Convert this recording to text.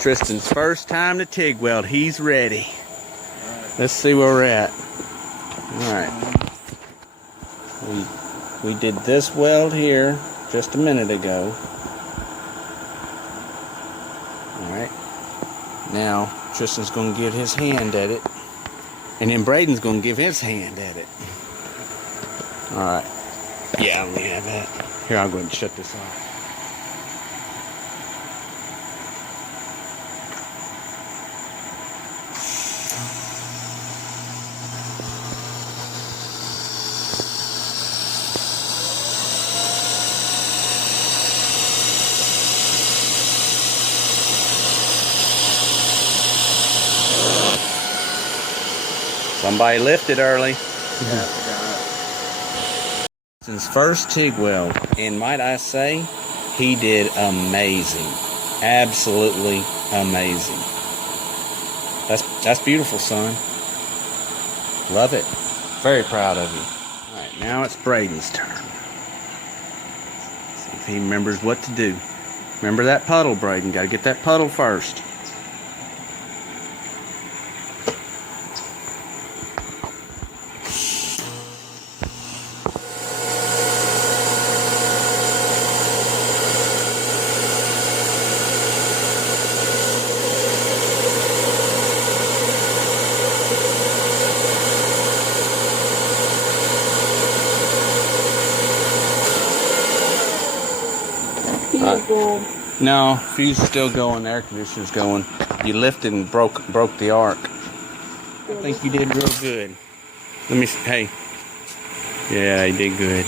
Tristan's first time to TIG weld. He's ready. Let's see where we're at. Alright. We did this weld here just a minute ago. Alright. Now, Tristan's going to give his hand at it. And then Braden's going to give his hand at it. Alright. Yeah, let me have that. Here, I'll go ahead and shut this off. Somebody lifted early. Yeah, I forgot. His first TIG weld, and might I say, he did amazing. Absolutely amazing. That's beautiful, son. Love it. Very proud of you. All right, now it's Braden's turn. See if he remembers what to do. Remember that puddle, Braden. Got to get that puddle first. No, fuse is still going, the air conditioner's going. You lifted and broke the arc. I think you did real good. Let me see. Hey. Yeah, you did good.